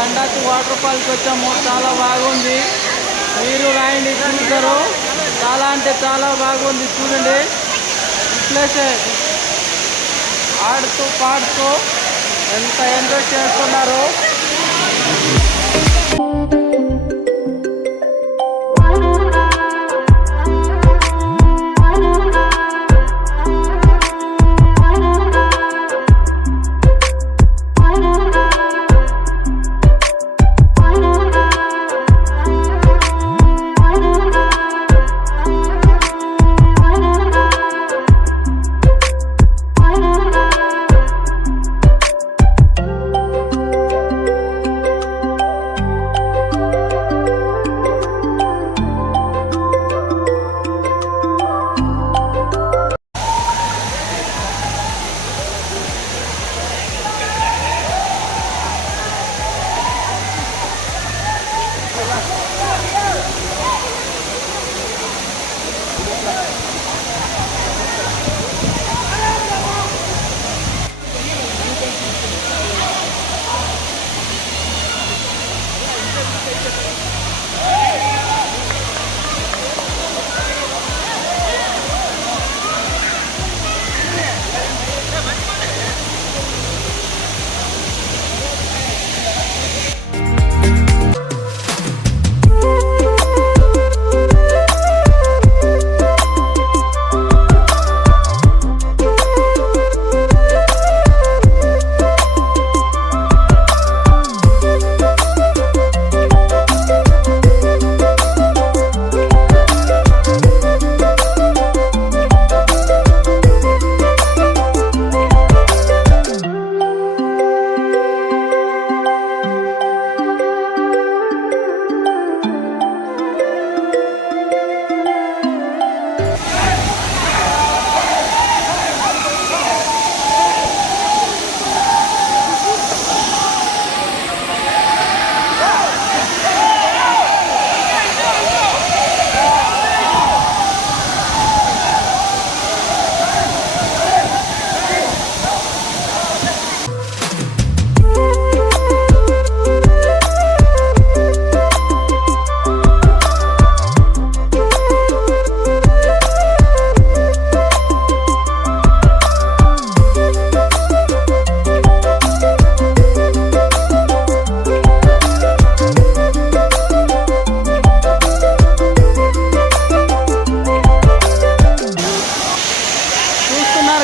గండాకి water ఫాల్కి వచ్చాము. చాలా బాగుంది, మీరు రాయండి చూస్తారు. చాలా అంటే చాలా బాగుంది, చూడండి. ప్లేసే ఆడుతూ పాడుతూ ఎంత ఎంజాయ్ చేస్తున్నారు.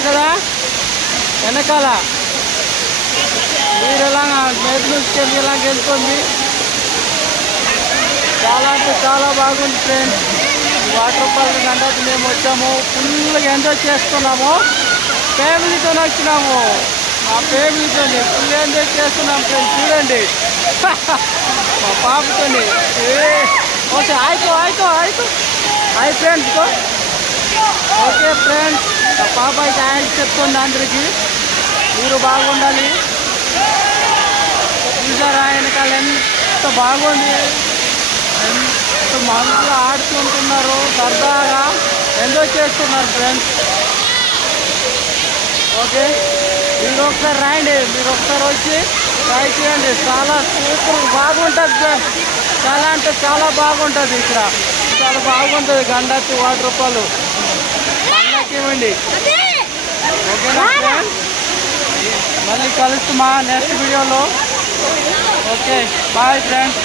కదా వెనకాల మీరు ఎలా మెదడు నుంచి ఇలా గెలుస్తుంది. చాలా అంటే చాలా బాగుంది ఫ్రెండ్స్. వాటర్ పార్క్ గంటకి మేము వచ్చాము, ఫుల్గా ఎంజాయ్ చేస్తున్నాము. ఫ్యామిలీతో వచ్చినాము, మా ఫ్యామిలీతో ఫుల్ ఎంజాయ్ చేస్తున్నాం ఫ్రెండ్స్. చూడండి మా పాపతో. ఓకే ఆయితో ఆయితో ఆయితో హాయ్ ఫ్రెండ్స్. ఓకే ఫ్రెండ్స్, మా పాప అయితే ఆయన చెప్తుంది అందరికి మీరు బాగుండాలి. చూసారా వెనకాల ఎంత బాగుంది, ఎంత మంచిగా ఆడుతుంటున్నారు, సరదాగా ఎంజాయ్ చేస్తున్నారు ఫ్రెండ్స్. ఓకే మీరు ఒకసారి రాయండి, మీరు ఒకసారి వచ్చి ట్రై చేయండి. చాలా సూపర్ బాగుంటుంది ఫ్రెండ్స్. చాలా అంటే చాలా బాగుంటుంది ఇక్కడ, చాలా బాగుంటుంది గండాకి వాటర్ ఫాల్. ఇవ్వండి. ఓకేనా ఫ్రెండ్స్, మళ్ళీ కలుస్తామా నెక్స్ట్ వీడియోలో. Okay bye friends.